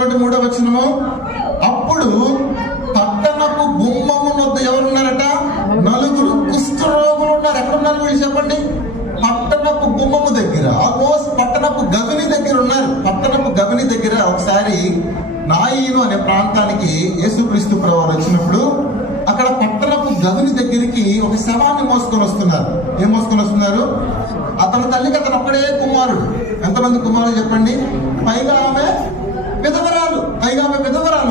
3వ వచనము, అప్పుడు పట్టణపు గుమ్మము వద్ద ఎవరున్నారట? 4 కుష్ఠరోగులు ఉన్నారు. ఎక్కడున్నారు వీళ్ళు చెప్పండి? పట్టణపు గుమ్మము దగ్గర, ఆల్మోస్ట్ పట్టణపు గవిని దగ్గర ఉన్నారు. పట్టణపు గవిని దగ్గర ఒకసారి నాయీను అనే ప్రాంతానికి యేసుక్రీస్తు ప్రభువు వచ్చినప్పుడు అక్కడ పట్టణపు గవిని దగ్గరికి ఒక శవాన్ని మోసుకొని వస్తున్నారు. ఏం మోసుకొని వస్తున్నారు? అతని తల్లికి అతను ఒక్కడే కుమారుడు. ఎంతమంది కుమారులు చెప్పండి? పైగా ఆమె విధవరాలు.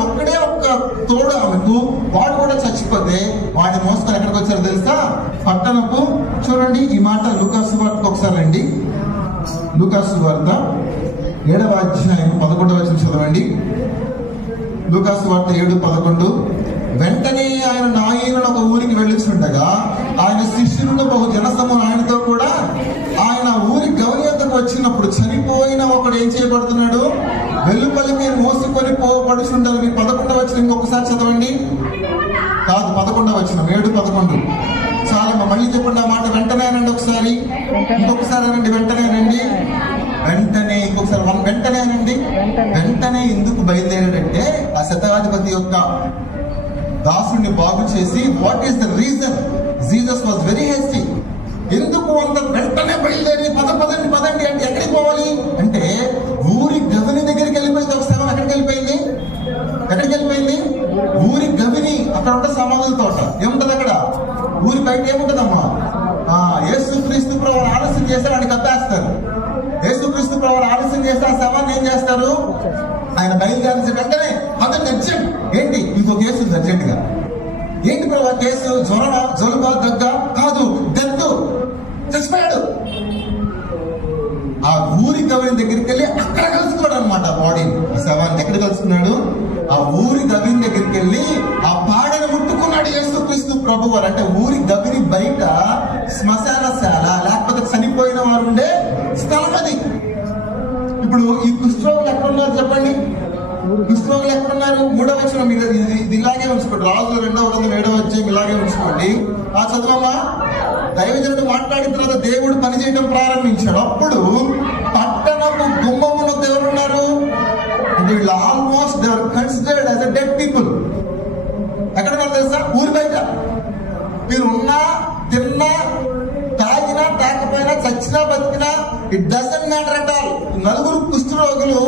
ఒక్కడే ఒక్క తోడు ఆమెకు. వాడు కూడా చచ్చిపోతే వాడిని మోసుకొని ఎక్కడికి వచ్చారు తెలుసా? పట్టణపు. చూడండి ఈ మాట లూకాసు వార్త ఒకసారి రండి. లూకాసు వార్త 7వ అధ్యాయం 11వ వచనం చదవండి. లూకాసు వార్త 7:11. వెంటనే ఆయన నాయీను ఒక ఊరికి వెళ్ళుచుండగా ఆయన శిష్యులను బహు జనసమూహం ఆయనతో కూడా ఆయన ఊరి గవిని వద్దకు వచ్చినప్పుడు చనిపోయిన ఒకడు ఏం చేయబడుతున్నాడు? వెలుపలి మీరు మోసుకొని పోబడుచుంటారు. మీరు 11వ వచనం ఇంకొకసారి చదవండి. కాదు, 11వ వచనం 7:11. చాలా మళ్ళీ చెప్పండి ఆ మాట. వెంటనే అనండి ఒకసారి, ఇంకొకసారి అనండి. వెంటనే అనండి, వెంటనే ఇంకొకసారి వెంటనే అనండి. వెంటనే ఎందుకు బయలుదేరాడంటే ఆ శతాధిపతి యొక్క దాసుని బాగు చేసి, what is the reason? Jesus was very hasty. ఎందుకు అంత వెంటనే బయలుదేరి పదండి అంటే ఎక్కడికి పోవాలి అంటే ఊరి గవిని దగ్గరికి వెళ్ళిపోయింది. ఒక శవం ఎక్కడికి వెళ్ళిపోయింది? ఊరి గవిని. అక్కడ ఉంటే సమాధుల తోట. ఏముంటది అక్కడ? ఊరి బయట ఏముంటదమ్మా? యేసుక్రీస్తు ప్రభువుని ఆలస్యం చేస్తే వాడిని కప్పేస్తారు. యేసుక్రీస్తు ప్రభువుని ఆలస్యం చేస్తే ఆ శవాన్ని ఏం చేస్తారు? ఆయన బయలుదేరి వెంటనే అతను అర్జెంట్. ఏంటి? ఇంకో కేసు ఉంది అర్జెంట్ గా. ఏంటి ప్రభు కేసు? జ్వరమా, జలుబా, దగ్గ? కాదు, డెత్, చచ్చిపోయాడు. ఆ ఊరి గవిని దగ్గరికి వెళ్ళి అక్కడ కలుసుకున్నాడు అనమాట బాడీని. ఈ శవాన్ని ఎక్కడ కలుసుకున్నాడు? ఆ ఊరి గవిని దగ్గరికి వెళ్ళి ఆ పాడను ముట్టుకున్నాడు యేసుక్రీస్తు ప్రభువు. అంటే ఊరి గవిని బయట శ్మశానశాల, లేకపోతే చనిపోయిన వారు ఉండే స్థలం అది. ఇప్పుడు ఈ కుష్ఠరోగులు ఎక్కడున్నారు చెప్పండి? కుష్ఠరోగులు ఎక్కడున్నారు? 3వ వచనం ఇది ఇలాగే ఉంచుకోండి. రాజుల 2వ గ్రంథం 7వ అధ్యాయం ఇలాగే ఉంచుకోండి. ఆ చదవమ్మా. దైవజనుడు మాట్లాడిన తర్వాత దేవుడు పనిచేయడం ప్రారంభించాడు. అప్పుడు పట్టణపు గుమ్మమున ఎవరున్నారు అంటే వీళ్ళు almost they are considered as a dead people. ఎక్కడ వాళ్ళు తెలుసా? ఊరి బయట. మీరు ఉన్నా, తిన్నా, తాగినా, తాకపోయినా, చచ్చినా, బతికినా, it doesn't matter at all. 4 కుష్ఠరోగులు.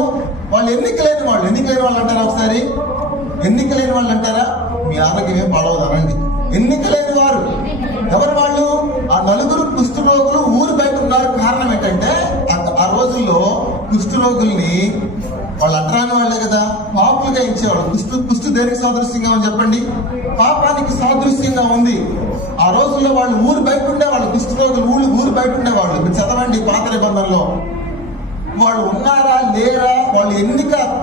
వాళ్ళు ఎన్నికలేని వాళ్ళు అంటారా? ఒకసారి ఎన్నికలేని వాళ్ళు అంటారా? మీ ఆరోగ్యం ఏం పాడవదానండి. ఎన్నికలేని వారు ఎవరు వాళ్ళు? ఆ 4 కుష్ఠరోగులు ఊరు బయట ఉన్నారు. కారణం ఏంటంటే ఆ రోజుల్లో కుష్ఠరోగుల్ని వాళ్ళు అట్రాని వాళ్లే కదా, పాపులుగా ఇచ్చేవాళ్ళు. కుష్ఠు దేనికి సాదృశ్యంగా ఉంది చెప్పండి? పాపానికి సాదృశ్యంగా ఉంది. ఆ రోజుల్లో వాళ్ళు ఊరు బయట ఉండేవాళ్ళు. కుష్ఠరోగులు ఊరు బయట ఉండేవాళ్ళు. మీరు చదవండి పాత నిబంధనలో. వాళ్ళు ఉన్నారా లేరా? వాళ్ళు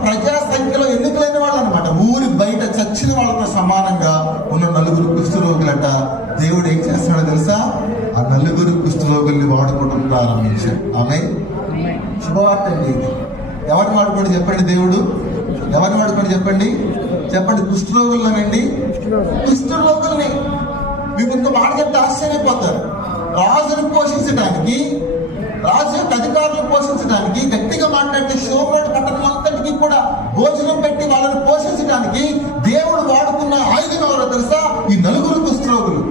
ప్రజా సంఖ్యలో ఎన్నికలేని వాళ్ళు అనమాట. ఊరి బయట చచ్చిన వాళ్ళతో సమానంగా ఉన్న 4 కుష్ఠరోగులట. దేవుడు ఏం చేస్తున్నాడో తెలుసా? ఆ 4 కుష్ఠరోగుల్ని వాడుకోవడం ప్రారంభించాడు. ఆమె శుభవార్త అండి ఇది. ఎవరిని వాడుకోండి చెప్పండి? దేవుడు ఎవరిని వాడుకోండి చెప్పండి? కుష్ఠరోగులనండి. కుష్ఠరోగుల్ని. మీకు ఇంకో మాట చెప్తే ఆశ్చర్యపోతారు. రాజును పోషించడానికి, రాజు యొక్క అధికారులను పోషించడానికి, గట్టిగా మాట్లాడితే షోమేడు పట్టణం అంతటికి కూడా భోజనం పెట్టి వాళ్ళని పోషించడానికి దేవుడు వాడుకున్న ఆయుధం ఎవరో తెలుసా? ఈ 4 కుష్ఠరోగులు.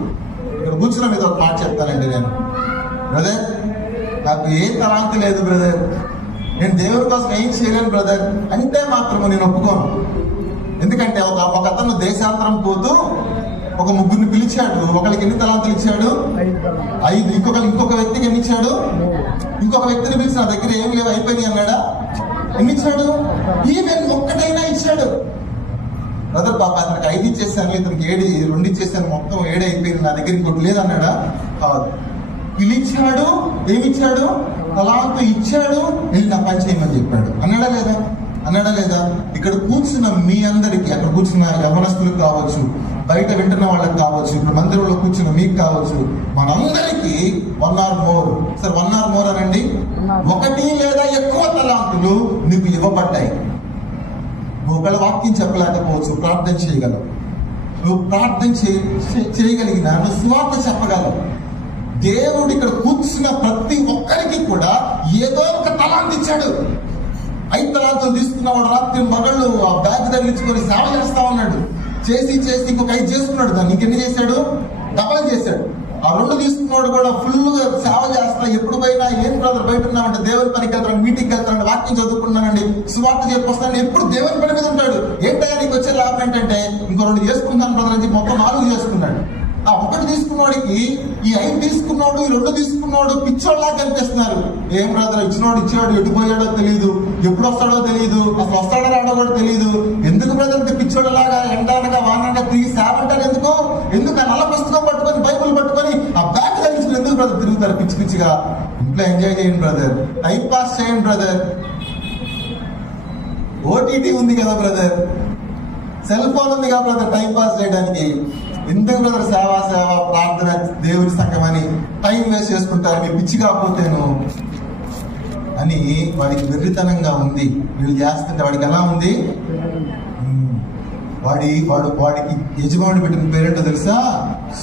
ఇక్కడ కూర్చున్న మీద ఒక మాట చెప్తానండి నేను. బ్రదర్, నాకు ఏ తలాంతి లేదు బ్రదర్, నేను దేవుడి కోసం ఏం చేయలేను బ్రదర్ అంటే మాత్రం నేను ఒప్పుకోను. ఎందుకంటే ఒక అతను దేశాంతరం పోతూ ఒక 3 పిలిచాడు. ఒకరికి ఎన్ని తలాంతులు ఇచ్చాడు? 5. ఇంకొక వ్యక్తికి ఎన్ని ఇచ్చాడు? ఇంకొక వ్యక్తిని పిలిచి నా దగ్గర ఏమి లేవు అయిపోయినాయి అన్నాడా? ఎన్ని ఇచ్చాడు? ఈవెన్ ఒక్కటైనా ఇచ్చాడు. బ్రదర్ పాప అతనికి 5 ఇచ్చేసాను, ఇతనికి 2 ఇచ్చేసాను, మొత్తం 7 అయిపోయింది, నా దగ్గర ఇంకోటి లేదన్నాడా? కాదు. పిలిచాడు, ఏమిచ్చాడు? తలాంతు ఇచ్చాడు, వెళ్ళి నా పని చేయమని చెప్పాడు. అన్నాడా లేదా? ఇక్కడ కూర్చున్న మీ అందరికీ, అక్కడ కూర్చున్న యవనస్తులకు కావచ్చు, బయట వింటున్న వాళ్ళకి కావచ్చు, ఇప్పుడు మందిరంలో కూర్చున్న మీకు కావచ్చు, మనందరికీ 1 or more. Sir 1 or more అనండి. 1 లేదా ఎక్కువ తలాంతులు నీకు ఇవ్వబడ్డాయి. నువ్వు ఒకళ్ళ వాక్యం చెప్పలేకపోవచ్చు, ప్రార్థన చేయగలవు. నువ్వు ప్రార్థన చేయగలిగిన, నువ్వు సువార్త చెప్పగలవు. దేవుడు ఇక్కడ కూర్చున్న ప్రతి ఒక్కరికి కూడా ఏదో ఒక తలాంతు ఇచ్చాడు. 5 తలాంతులు తీసుకున్నవాడు రాత్రి మగళ్ళు ఆ బ్యాగ్ తగిలించుకొని సేవ చేస్తా ఉన్నాడు. చేసి ఇంకొక 5 చేసుకున్నాడు. దాన్ని ఇంకెన్ని చేశాడు? డబల్ చేశాడు. ఆ 2 తీసుకున్నాడు కూడా ఫుల్ గా సేవ చేస్తా. ఎప్పుడు పోయినా ఏం బ్రదర్ బయట ఉన్నామంటే దేవుని పనికి వెళ్తాను, మీటింగ్కి వెళ్తాను, వాక్యం చదువుకున్నానండి, సువార్త చెప్పొస్తాను, ఎప్పుడు దేవుని పని మీద ఉంటాడు. ఏంటయ్యా నీకు వచ్చే లాభం ఏంటంటే ఇంకో 2 చేసుకుంటాను బ్రదర్ అని చెప్పి మొత్తం 4 చేసుకున్నాడు. ఆ 1 తీసుకున్నవాడికి ఈ 5 తీసుకున్నాడు, ఈ 2 తీసుకున్నాడు పిచ్చోళ్ళలా కనిపిస్తున్నారు. ఏం బ్రదర్ ఇచ్చాడు ఎటుపోయాడో తెలియదు, ఎప్పుడు వస్తాడో తెలియదు, అసలు వస్తాడో రాడో కూడా తెలియదు. ఎందుకు బ్రదర్ పిచ్చోళ్ళలాగా ఎండానగా వానగా తిరిగి సేవంటారు? ఎందుకు ఆ నల్ల పుస్తకం పట్టుకొని బైబుల్ పట్టుకొని ఆ బ్యాగ్ తగ్గించుకుని ఎందుకు బ్రదర్ తిరుగుతారు పిచ్చిగా? ఇంట్లో ఎంజాయ్ చేయండి బ్రదర్, టైం పాస్ చేయండి బ్రదర్. ఓటీటీ ఉంది కదా బ్రదర్, సెల్ ఫోన్ ఉంది కదా బ్రదర్ టైం పాస్ చేయడానికి. ఎందుకు బ్రదర్ సేవ ప్రార్థన దేవుని సంఘం అని టైం వేస్ట్ చేసుకుంటారు మీ పిచ్చి కాకపోతేను అని వాడికి వెర్రితనంగా ఉంది. వీళ్ళు చేస్తుంటే వాడికి ఎలా ఉంది? వాడికి యజమానుడు పెట్టిన పేరేంటో తెలుసా?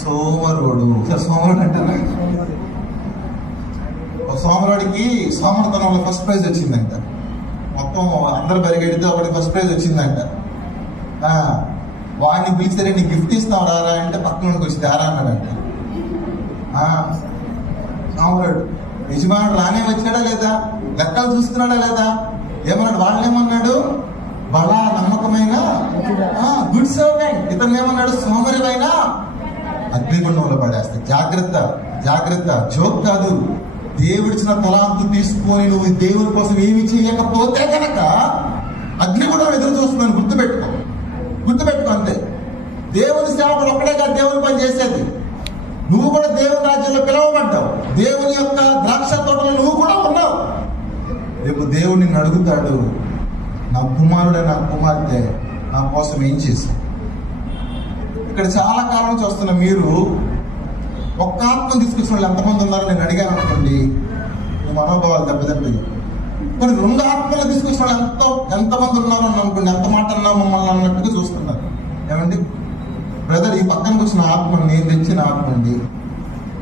సోమరుడు. సరే సోమరుడు అంటారా? సోమరుడికి సోమరతనంలో ఫస్ట్ ప్రైజ్ వచ్చిందంట. మొత్తం అందరు పరిగెడితే ఒకటి ఫస్ట్ ప్రైజ్ వచ్చిందంట. వాడిని పిలిచారే నీకు గిఫ్ట్ ఇస్తాం రారా అంటే పక్కనకి వచ్చి దారా అన్నాడంట. సోమరుడు యజమానుడు రానే వచ్చాడా లేదా, లెక్కలు చూస్తున్నాడా లేదా, ఏమన్నాడు? వాళ్ళేమన్నాడు? బలా నమ్మకమైన గుడ్ సర్వెంట్. ఇతను ఏమన్నాడు? సోమరివైన అగ్నిగుండంలో పడేస్తా. జాగ్రత్త, జోక్ కాదు. దేవుడిచ్చిన తలాంతు తీసుకొని నువ్వు దేవుని కోసం ఏమి చేయకపోతే కనుక అగ్నిగుండం ఎదురు చూస్తున్నాను. గుర్తుపెట్టుకో అంతే. దేవుని సేవకుడు ఒక్కడే కాదు దేవుని పని చేసేది. నువ్వు కూడా దేవుని రాజ్యంలో పిలవబడ్డావు. దేవుని యొక్క ద్రాక్ష తోటలో నువ్వు కూడా ఉన్నావు. రేపు దేవుడిని అడుగుతాడు, నా కుమారుడే నా కుమార్తె నా కోసం ఏం చేశావు? ఇక్కడ చాలా కాలం నుంచి వస్తున్న మీరు ఒక్క ఆత్మను తీసుకొచ్చిన వాళ్ళు ఎంతమంది ఉన్నారో నేను అడిగాను అనుకోండి, మీ మనోభావాలు దెబ్బతింటాయి. కొన్ని 2 ఆత్మలు తీసుకొచ్చిన వాళ్ళు ఎంతమంది ఉన్నారో అనుకోండి, ఎంత మాట అన్నా మమ్మల్ని అన్నట్టుగా చూస్తున్నారు. ఏమండి బ్రదర్, ఈ పక్కన కూర్చున్న ఆత్మను నేను తెచ్చిన ఆత్మండి,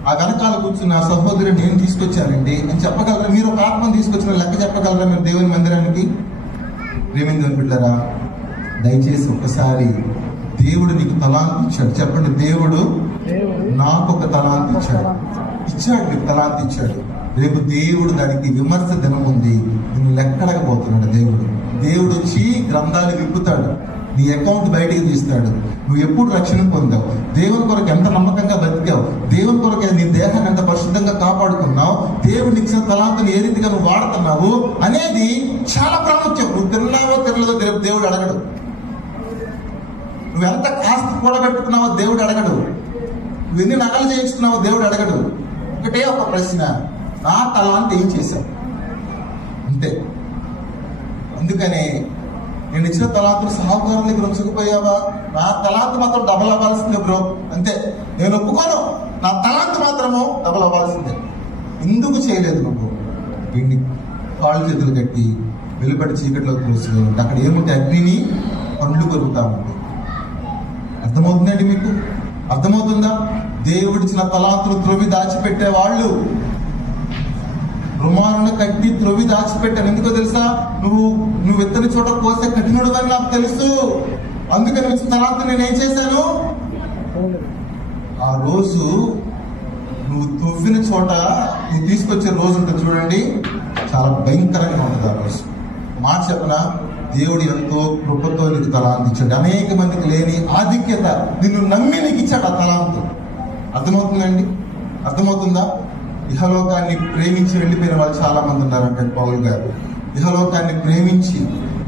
ఆ వెనకాల కూర్చున్న సహోదరుడు నేను తీసుకొచ్చానండి అని చెప్పగలరా? మీరు ఒక ఆత్మను తీసుకొచ్చిన లెక్క చెప్పగలరా మీరు దేవుని మందిరానికి? ప్రేమిందని బిడ్డరా, దయచేసి ఒకసారి దేవుడు నీకు తలాంతు ఇచ్చాడు. చెప్పండి, దేవుడు నాకు ఒక తలాంతు ఇచ్చాడు. నీకు తలాంతు ఇచ్చాడు. రేపు దేవుడు దానికి విమర్శ దినం ఉంది. నిన్ను లెక్కడకపోతున్నాడు దేవుడు వచ్చి గ్రంథాలు విప్పుతాడు, నీ అకౌంట్ బయటికి తీస్తాడు. నువ్వు ఎప్పుడు రక్షణ పొందావు, దేవుని కొరకు ఎంత నమ్మకంగా బతికావు, దేవుని కొరకు నీ దేహాన్ని ఎంత పరిశుద్ధంగా కాపాడుకున్నావు, దేవుడు ఇచ్చిన తలాంతుని ఏ రీతిగా నువ్వు వాడుతున్నావు అనేది చాలా ప్రాముఖ్యం. నువ్వు తిన్నావో తినలేదో దేవుడు అడగడు. నువ్వు ఎంత ఆస్తి కూడబెట్టుకున్నావో దేవుడు అడగడు. నువ్వు ఎన్ని నగలు చేయించుకున్నావో దేవుడు అడగడు. ఒకటే ఒక ప్రశ్న, నా తలాంతు ఏం చేశావు? అంతే. అందుకనే నేను ఇచ్చిన తలాంతులు సహకారం దగ్గర ఉంచకపోయావా? నా తలాంతు మాత్రం డబల్ అవ్వాల్సిందే బ్రో, అంతే. నేను ఒప్పుకోను, నా తలాంతు మాత్రము డబల్ అవ్వాల్సిందే. ఎందుకు చేయలేదు నువ్వు? వీడిని కాళ్ళు చేతులు కట్టి వెలుపడి చీకట్లో కూర్చో, అక్కడ ఏముంటే అగ్నిని పండ్లు కొరుకుతా ఉంటాయి. అర్థమవుతుందండి మీకు? అర్థమవుతుందా? దేవుడిచ్చిన తలాంతులు త్రొవి దాచిపెట్టే వాళ్ళు రుమాలను కట్టి త్రొవి దాచిపెట్టాను. ఎందుకో తెలుసా? నువ్వు ఎత్తని చోట కోసే కఠినుడు అని నాకు తెలుసు. అందుకని వచ్చిన తలాంతు నేనేం చేశాను? ఆ రోజు నువ్వు తవ్విన చోట నువ్వు తీసుకొచ్చే రోజు ఉంటుంది చూడండి, చాలా భయంకరంగా ఉంటుంది ఆ రోజు. మాట చెప్పనా, దేవుడు ఎంతో కృపతో నీకు తలాంతు ఇచ్చాడు. అనేక మందికి లేని ఆధిక్యత నిన్ను నమ్మి నీకు ఇచ్చాడు ఆ తలాంతు. అర్థమవుతుందండి? అర్థమవుతుందా? ఇహలోకాన్ని ప్రేమించి వెళ్ళిపోయిన వాళ్ళు చాలా మంది ఉన్నారంటే పౌలు గారు. ఇహలోకాన్ని ప్రేమించి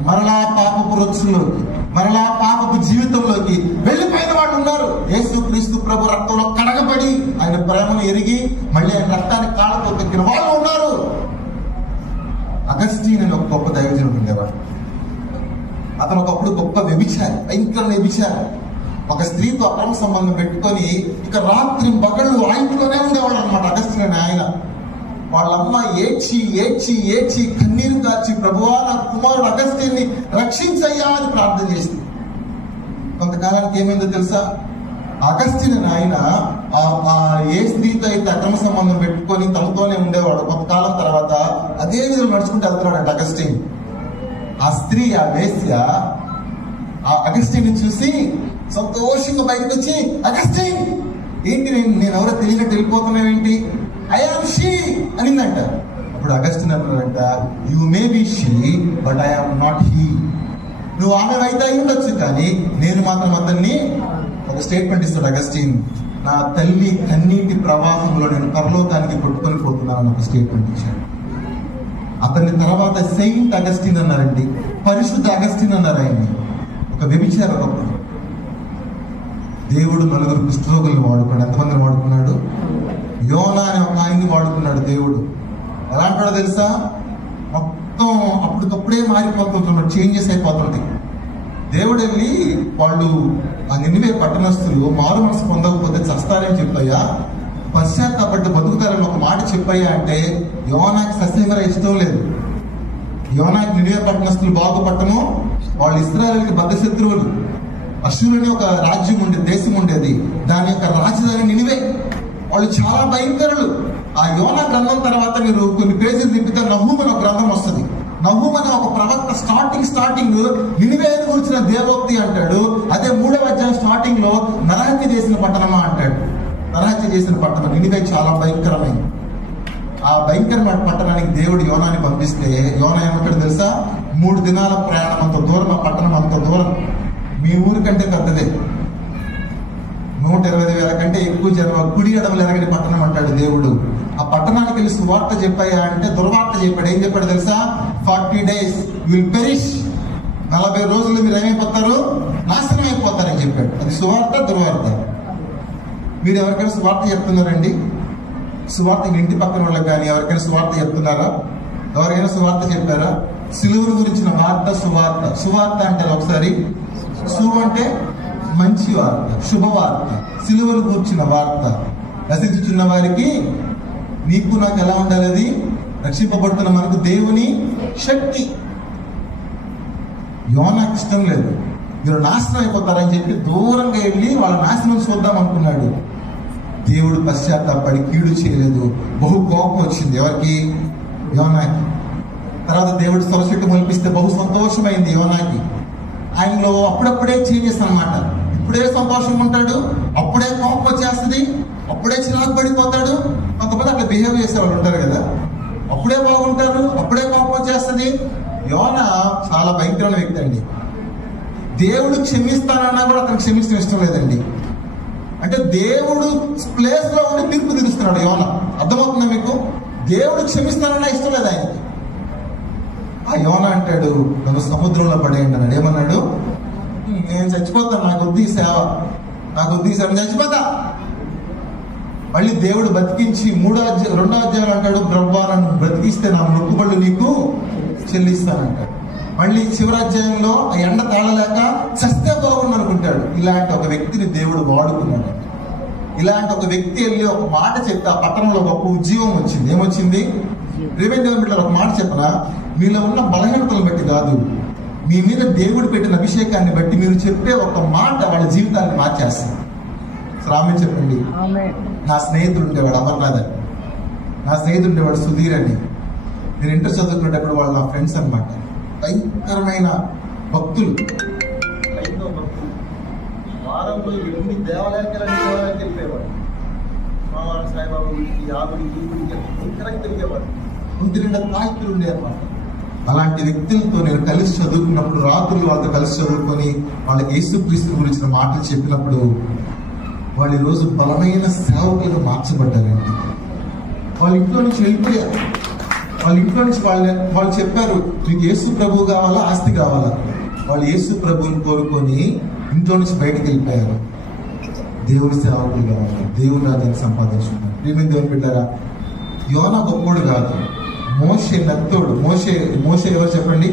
మరలా పాపపు రొచ్చుల్లోకి, మరలా పాపపు జీవితంలోకి వెళ్ళిపోయిన వాళ్ళు ఉన్నారు. యేసుక్రీస్తు ప్రభు రక్తంలో కడగబడి ఆయన ప్రేమను ఎరిగి మళ్ళీ ఆయన రక్తాన్ని కాళ్ళతో తొక్కిన వాళ్ళు ఉన్నారు. అగస్టీన్ అని ఒక గొప్ప దైవజనుడు ఉండేవాడు. అతను ఒకప్పుడు గొప్ప వ్యభిచారి, భయంకర వ్యభిచారి. ఒక స్త్రీతో అక్రమ సంబంధం పెట్టుకొని ఇక రాత్రి పగళ్ళు ఆ ఇంట్లోనే ఉండేవాడు అనమాట అగస్టీన్ అని ఆయన. వాళ్ళమ్మ ఏడ్చి కన్నీరు కార్చి, ప్రభువా నా కుమారుడు అగస్టీన్ని రక్షించయ్యా అని ప్రార్థన చేసింది. కొంతకాలానికి ఏమైందో తెలుసా? అగస్టీన్ అని ఆయన ఏ స్త్రీతో అయితే అక్రమ సంబంధం పెట్టుకొని తమతోనే ఉండేవాడు, కొంతకాలం తర్వాత అదే విధంగా నడుచుకుంటూ వెళ్తున్నాడు అగస్టీన్. ఆ స్త్రీ, ఆ వేశ్య ఆ అగస్టిన్ చూసి సంతోషంగా బయటకు వచ్చి, అగస్టిన్ ఏంటి నేను ఎవరో తెలియనట్టు వెళ్ళిపోతున్నావేంటి, ఐ ఆమ్ షీ అనిందంట. అప్పుడు అగస్టిన్ అన్నాడంట, you may be she but I am not he. నువ్వు ఆమె అయితే అయి ఉండొచ్చు, కానీ నేను మాత్రం అతన్ని. ఒక స్టేట్మెంట్ ఇస్తాడు అగస్టిన్, నా తల్లి కన్నీటి ప్రవాహంలో నేను పరలోకానికి కొట్టుకొని పోతున్నానని ఒక స్టేట్మెంట్ ఇచ్చాడు. అతని తర్వాత సెయింట్ అగస్టిన్ అన్నారండి, పరిశుద్ధ అగస్టిన్ అన్నారు ఆయన్ని. ఒక వ్యభిచార భక్తుడు. దేవుడు నలుగురు కుష్ఠరోగులను వాడుకున్నాడు. ఎంతమందిని వాడుకున్నాడు? యోనా అనే ఒక ఆయన్ని వాడుకున్నాడు దేవుడు. ఎలా అంటాడో తెలుసా, మొత్తం అప్పటికప్పుడే మారిపోతుంటున్నాడు, చేంజెస్ అయిపోతుంటాయి. దేవుడు వెళ్ళి వాళ్ళు ఆ నినివే పట్టణస్తులు మారు మనసు పొందకపోతే చస్తారని చెప్పయ్యా, పశ్చాత్తాపడి బతుకుతారని ఒక మాట చెప్పయ్యా అంటే యోనాకి సస్యమర ఇష్టం లేదు. యోనాకి నినివే పట్టణస్తులు బాగుపట్టము, వాళ్ళు ఇశ్రాయేలుకి బద్ధ శత్రువులు. అశ్షూరు ఒక రాజ్యం ఉండేది, దేశం ఉండేది, దాని యొక్క రాజధాని నినివే. వాళ్ళు చాలా భయంకరులు. ఆ యోనా గ్రంథం తర్వాత మీరు కొన్ని పేజీలు తిప్పితే నహూము అనే ఒక గ్రంథం వస్తుంది. నహూము అనే ఒక ప్రవక్త స్టార్టింగ్ నినివేను గురించిన దేవోక్తి అంటాడు. అదే 3వ అధ్యాయం స్టార్టింగ్ లో నరహత్య చేసిన పట్టణమా అంటాడు. నరహత్య చేసిన పట్టణం నినివే చాలా భయంకరమైంది. ఆ భయంకరమైన పట్టణానికి దేవుడు యోనాని పంపిస్తే యోనా ఏమంటాడు తెలుసా, 3 దినాల ప్రయాణం అంత దూరం, ఆ పట్టణం అంత దూరం, మీ ఊరి కంటే పెద్దదే, 120,000 కంటే ఎక్కువ జనం, కుడి ఎడమలు ఎరగని పట్టణం అంటాడు దేవుడు. ఆ పట్టణానికి వెళ్ళి సువార్త చెప్పాయా అంటే దుర్వార్త చెప్పాడు. ఏం చెప్పాడు తెలుసా, 40 days you will perish, 40 రోజులు మీరు ఏమైపోతారు, నాశనం అయిపోతారని చెప్పాడు. అది సువార్త దుర్వార్త? మీరు ఎవరికైనా సువార్త చెప్తున్నారండి? సువార్త ఇంటి పక్కన వాళ్ళకి కానీ ఎవరికైనా సువార్త చెప్తున్నారా? ఎవరికైనా సువార్త చెప్పారా? సిలువను గురించిన వార్త సువార్త. సువార్త అంటే ఒకసారి, సు అంటే మంచి వార్త, శుభవార్త. సిలువను కూర్చిన వార్త. రచించుచున్న వారికి నీకు నాకు ఎలా ఉండాలి, అది రక్షింపబడుతున్న మనకు దేవుని శక్తి. యోనాకి ఇష్టం లేదు, మీరు నాశనం అయిపోతారని చెప్పి దూరంగా వెళ్ళి వాళ్ళ నాశనం చూద్దాం అనుకున్నాడు. దేవుడు పశ్చాత్తాపడి కీడు చేయలేదు. బహు కోపం వచ్చింది ఎవరికి? యోనాకి. తర్వాత దేవుడు సొరచెట్టు మొలిపిస్తే బహు సంతోషమైంది యోనాకి. ఆయనలో అప్పుడప్పుడే చేంజెస్ అన్నమాట. ఇప్పుడే సంతోషం ఉంటాడు, అప్పుడే కోపం వచ్చేస్తుంది, అప్పుడే చిరాకు పడిపోతాడు. కొంతమంది అట్లా బిహేవ్ చేసేవాళ్ళు ఉంటారు కదా, అప్పుడే బాగుంటారు, అప్పుడే కోపం వచ్చేస్తుంది. యోనా చాలా భయంకరమైన వ్యక్తి అండి. దేవుడు క్షమిస్తానన్నా కూడా అతను క్షమించడం ఇష్టం లేదండి. అంటే దేవుడు ప్లేస్ లో ఉండి తీర్పు తీరుస్తున్నాడు యోనా. అర్థమవుతుందా మీకు? దేవుడు క్షమిస్తానన్నా ఇష్టం లేదు ఆయనకి. ఆ యోనా అంటాడు, నన్ను సముద్రంలో పడేయండి అన్నాడు. ఏమన్నాడు? నేను చచ్చిపోతాను, నాకు వద్దు ఈ సేవ, నాకు వద్దు ఈ సేవ, చచ్చిపోతా. మళ్ళీ దేవుడు బతికించి 2వ అధ్యాయం అంటాడు, బ్రహ్మా నన్ను బ్రతికిస్తే నా మొక్కుబళ్ళు నీకు చెల్లిస్తానంటాడు. మళ్ళీ చివరి అధ్యాయంలో ఆ ఎండ తాళలేక చస్తే బాగుండు అనుకుంటాడు. ఇలాంటి ఒక వ్యక్తిని దేవుడు వాడుకున్నాడు. ఇలాంటి ఒక వ్యక్తి వెళ్ళి ఒక మాట చెప్తే ఆ పట్టణంలో గొప్ప ఉద్యోగం వచ్చింది. ఏమొచ్చింది? దేవుని బిడ్డలు ఒక మాట చెప్పనా, మీలో ఉన్న బలహీనతలను బట్టి కాదు, మీ మీద దేవుడు పెట్టిన అభిషేకాన్ని బట్టి మీరు చెప్పే ఒక మాట వాళ్ళ జీవితాన్ని మార్చేస్తుంది. రామే చెప్పండి. నా స్నేహితుడు ఉండేవాడు అమర్నాథ్ అని, నా స్నేహితుడు ఉండేవాడు సుధీర్ అని. నేను ఇంటర్ చదువుకునేటప్పుడు వాళ్ళు నా ఫ్రెండ్స్ అనమాట. భయంకరమైన భక్తులు, వారంలో 8 దేవాలయానికి వెళ్ళిపోయేవాడు. సోమవారం సాయిబాబు గుడికి, ఆ గుడికి, ఈ గుడికి భయంకరంగా తిరిగేవాడు. ఇంటి నిండా తాయితులు ఉండేవాడు. అలాంటి వ్యక్తులతో నేను కలిసి చదువుకున్నప్పుడు, రాత్రులు వాళ్ళతో కలిసి చదువుకొని వాళ్ళకి యేసుక్రీస్తు గురించిన మాటలు చెప్పినప్పుడు వాళ్ళు ఈరోజు బలమైన సేవకులుగా మార్చబడ్డారండి. వాళ్ళ ఇంట్లో నుంచి వెళ్ళిపోయారు. వాళ్ళ ఇంట్లో నుంచి వాళ్ళు చెప్పారు, మీకు యేసు ప్రభు కావాలా, ఆస్తి కావాలా? వాళ్ళు యేసు ప్రభువుని కోరుకొని ఇంట్లో నుంచి బయటకు వెళ్ళిపోయారు. దేవుని సేవకులు కావాలి, దేవుని రాజ్యాన్ని సంపాదించుకున్నారు. ప్రియమైన దేవుని బిడ్డలారా, యోనా గొప్పోడు కాదు, మోషే నత్తోడు. మోషే ఎవరు చెప్పండి?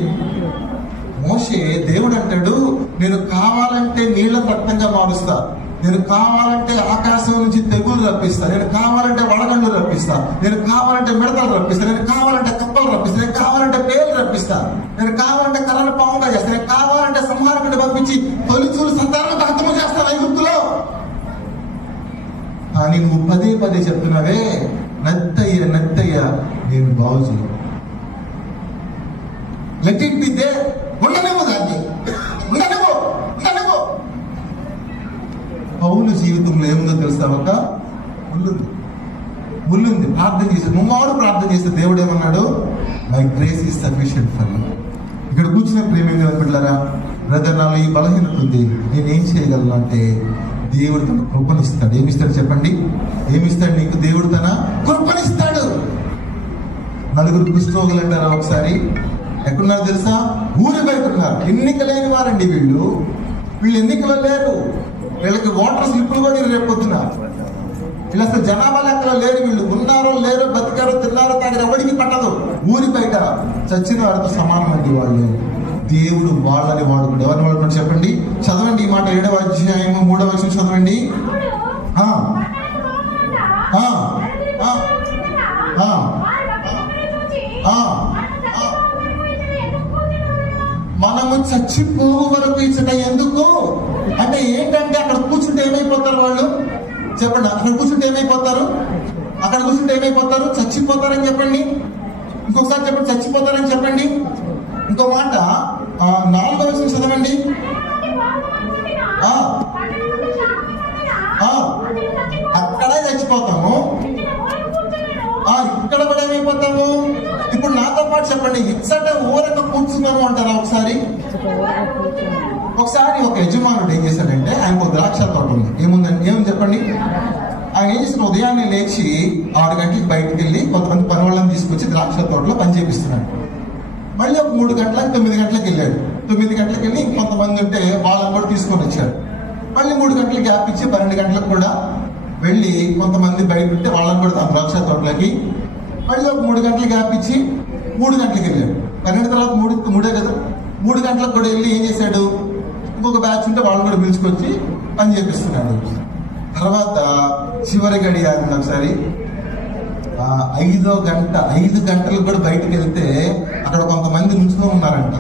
మోషే దేవుడు అంటాడు, నేను కావాలంటే నీళ్ళ రక్తంగా మారుస్తా, నేను కావాలంటే ఆకాశం నుంచి తెగులు రప్పిస్తా, నేను కావాలంటే వడగండ్లు రప్పిస్తా, నేను కావాలంటే మిడతలు రప్పిస్తా, నేను కావాలంటే కప్పలు రప్పిస్తా, నేను కావాలంటే పేర్లు రప్పిస్తా, నేను కావాలంటే కర్రను పాముగా చేస్తా, నేను కావాలంటే సంహారకుడిని పంపించి తొలిచూలు సంతానం హతము చేస్తాను ఐగుప్తులో. కానీ నువ్వు పదే చెప్తున్నావే, నత్తయ్య నేను బాగు చేయ. Let it be there. ఉండనివ్వు దాన్ని, ఉండనివ్వు. పౌలు జీవితంలో ఏముందో తెలుసా? ఒక ముల్లుంది. ప్రార్థన చేశాడు, ముమ్మాడు ప్రార్థన చేస్తే దేవుడు ఏమన్నాడు? My grace is sufficient for you. ఇక్కడ కూర్చున్న ప్రేమేంది బిడ్డలారా, బ్రదర్ నాలో ఈ బలహీనత ఉంది, నేనేం చేయగలను అంటే దేవుడు తన కృపనిస్తాడు. ఏమిస్తాడు చెప్పండి? ఏమిస్తాడు నీకు? దేవుడు తన కృపనిస్తాడు. నలుగురు కుష్ఠరోగులు అంటారా ఒకసారి ఎక్కడున్నారు తెలుసా? ఊరి బయట ఉన్నారు. ఎన్నిక లేని వారండి వీళ్ళు ఎన్నిక వెళ్ళారు. వీళ్ళకి ఓటర్ స్లిప్లు కూడా రేపు పొద్దున. వీళ్ళు అసలు జనాభా లెక్కలో లేరు. వీళ్ళు ఉన్నారో లేరో, బతికారో, తిన్నారో తాగిన ఎవరికి పట్టదు. ఊరి బయట చచ్చిన వారితో సమానం అండి వాళ్ళు. దేవుడు వాళ్ళని వాడుకుంటాడు. ఎవరిని వాడుకుంటాడు చెప్పండి? చదవండి ఈ మాట 7వ అధ్యాయము 3వ వచనం చదవండి. మనము చచ్చిపోవు వరకు ఇచ్చట ఎందుకు అంటే ఏంటంటే, అక్కడ కూర్చుంటే ఏమైపోతారు వాళ్ళు చెప్పండి? అక్కడ కూర్చుంటే ఏమైపోతారు? చచ్చిపోతారని చెప్పండి. ఇంకొకసారి చెప్పండి, చచ్చిపోతారని చెప్పండి. ఇంకో మాట 4వ వచనం చదవండి. అక్కడ చచ్చిపోతాము, ఇక్కడ కూడా ఏమైపోతాము. ఇప్పుడు నాతో పాటు చెప్పండి, ఇచ్చట ఊరక కూర్చున్నాము అంటారా? ఒకసారి ఒక యజమానుడు ఏం చేశాడంటే, ఆయనకు ద్రాక్ష తోట ఉంది. ఏముంది చెప్పండి? ఆయన ఏం చేసిన, ఉదయాన్నే లేచి 6 గంటలకు బయటకు వెళ్ళి కొంతమంది పని వాళ్ళని తీసుకొచ్చి ద్రాక్ష తోటలో పని చేపిస్తున్నాడు. మళ్ళీ ఒక 3 గంటలకు 9 గంటలకు వెళ్ళాడు. 9 గంటలకు వెళ్ళి కొంతమంది ఉంటే వాళ్ళని కూడా తీసుకొని వచ్చాడు. మళ్ళీ 3 గంటలకు గ్యాప్ ఇచ్చి 12 గంటలకు కూడా వెళ్ళి కొంతమంది బయట ఉంటే వాళ్ళని కూడా తన ద్రాక్ష తోటలకి మళ్ళీ ఒక 3 గంటలు గ్యాప్ ఇచ్చి 3 గంటలకు వెళ్ళాడు. 12 తర్వాత 3 కదా, 3 గంటలకు కూడా వెళ్ళి ఏం చేశాడు, ఇంకొక బ్యాచ్ ఉంటే వాళ్ళని కూడా పిలుచుకొచ్చి పని చేపిస్తున్నాడు. తర్వాత చివరి గడియారండి ఒకసారి 5వ గంట 5 గంటలకు కూడా బయటకు వెళ్తే అక్కడ కొంతమంది నుంచుని ఉన్నారంట.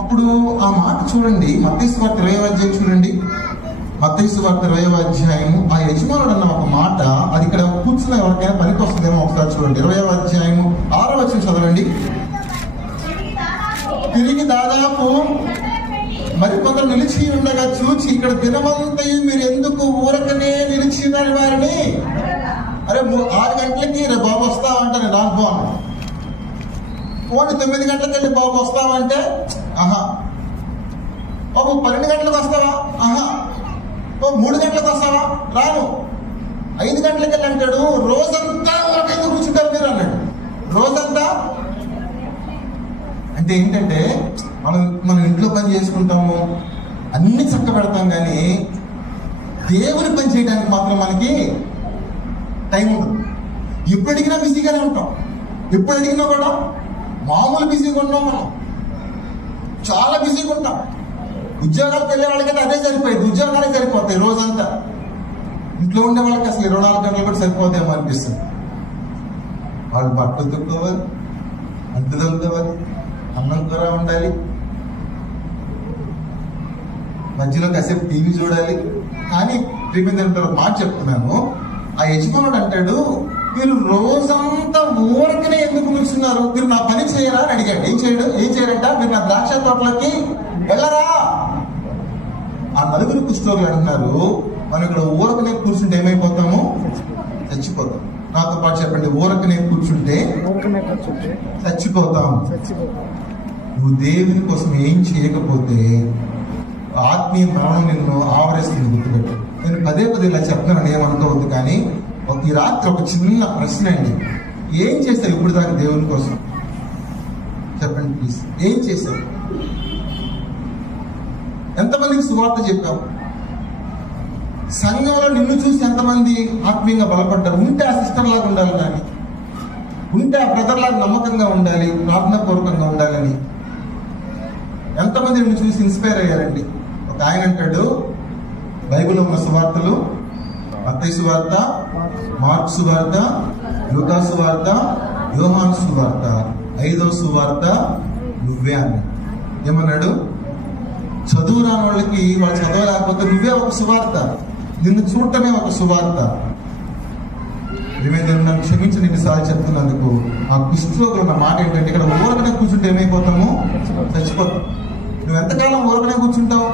అప్పుడు ఆ మాట చూడండి, మత్తయి సువార్త 20వ అధ్యాయం చూడండి. మత్తయి సువార్త 20వ అధ్యాయము ఆ యజమానుడు అన్న ఒక మాట, అది ఇక్కడ కూర్చున్న ఎవరికైనా పనికి వస్తుందేమో ఒకసారి చూడండి. 20వ అధ్యాయము 6వ వచనం చదవండి. తిరిగి దాదాపు మరికొందరు నిలిచి ఉండగా చూచి, ఇక్కడ దినమంతయు మీరు ఎందుకు ఊరకనే నిలిచినారు వారిని? అరే 6 గంటలకి రే బాబు వస్తావంటే నేను నాకు బాగున్నా. పోనీ 9 గంటలకు వెళ్ళి బాబు వస్తావంటే ఆహా. బాబు 12 గంటలకు వస్తావా? ఆహా. 3 గంటలకు వస్తావా? రాను. 5 గంటలకు వెళ్ళి అంటాడు, రోజంతా ఊరకెందుకు కూర్చుంటారు మీరు అన్నాడు. రోజంతా అంటే ఏంటంటే, మనం ఇంట్లో పని చేసుకుంటాము, అన్ని చక్క పెడతాం, కానీ దేవుని పని చేయడానికి మాత్రం మనకి టైం ఉండదు. ఎప్పుడు అడిగినా బిజీగానే ఉంటాం. ఎప్పుడు అడిగినా కూడా మామూలు బిజీగా ఉన్నాం. మనం చాలా బిజీగా ఉంటాం. ఉద్యోగాలకు వెళ్ళే వాళ్ళకైతే అదే సరిపోయింది, ఉద్యోగాలే సరిపోతాయి రోజంతా. ఇంట్లో ఉండే వాళ్ళకి అసలు 24 గంటలు కూడా సరిపోతాయేమో అనిపిస్తుంది. వాళ్ళు బట్టలు తుక్కోవాలి, అంటు తగ్గుకోవాలి, అన్నం కూర ఉండాలి, మధ్యలో కాసేపు టీవీ చూడాలి. కానీ ప్రేమిందంటారు మాట చెప్తున్నాను, ఆ యజమానుడు అంటాడు, మీరు రోజంతా ఊరకనే ఎందుకు కూర్చున్నారు? మీరు నా పని చేయరా అని అడిగాడు. ఏం చేయరంట? మీరు నా ద్రాక్ష తోటలోకి వెళ్ళరా? ఆ 9 కుష్ఠరోగులు అంటున్నారు, మనం ఇక్కడ ఊరకనే కూర్చుంటే ఏమైపోతాము? చచ్చిపోతాం. నాతో పాటు చెప్పండి, ఊరకనే కూర్చుంటే చచ్చిపోతాం. నువ్వు దేవుని కోసం ఏం చేయకపోతే ఆత్మీయ మరణం నిన్ను ఆవరిస్తుంది. గుర్తుపెట్టు. నేను పదే ఇలా చెప్తున్నాను, ఏమనుకోవద్దు. కానీ ఈ రాత్రి ఒక చిన్న ప్రశ్న అండి, ఏం చేశావు ఇప్పుడు దాకా దేవుని కోసం? చెప్పండి ప్లీజ్. ఏం చేశావు? ఎంతమందికి సువార్త చెప్పావు? సంఘంలో నిన్ను చూసి ఎంతమంది ఆత్మీయంగా బలపడ్డారు? ఉంటే ఆ సిస్టర్ లాగా ఉండాలి, కానీ ఉంటే ఆ బ్రదర్ లాగా నమ్మకంగా ఉండాలి, ప్రార్థనాపూర్వకంగా ఉండాలని ఎంతమంది నిన్ను చూసి ఇన్స్పైర్ అయ్యారండి? ఒక ఆయన అంటాడు, బైబిల్లో ఉన్న సువార్తలు మత్తయి సువార్త, మార్కు సువార్త, లూకా సువార్త, యోహాను సువార్త, 5వ సువార్త నువ్వే అన్నాడు. ఏమన్నాడు? చదువు రాని వాళ్ళకి వాళ్ళు చదవలేకపోతే నువ్వే ఒక సువార్త, నిన్ను చూడటమే ఒక సువార్త. ఏమైంది నన్ను క్షమించి నిన్నుసార్లు చెప్తున్నందుకు. ఆ కుష్ఠరోగులు ఉన్న మాట ఏంటంటే, ఇక్కడ ఊరకనే కూర్చుంటే ఏమైపోతాము? చచ్చిపోతాం. నువ్వు ఎంతకాలం ఊరకనే కూర్చుంటావు?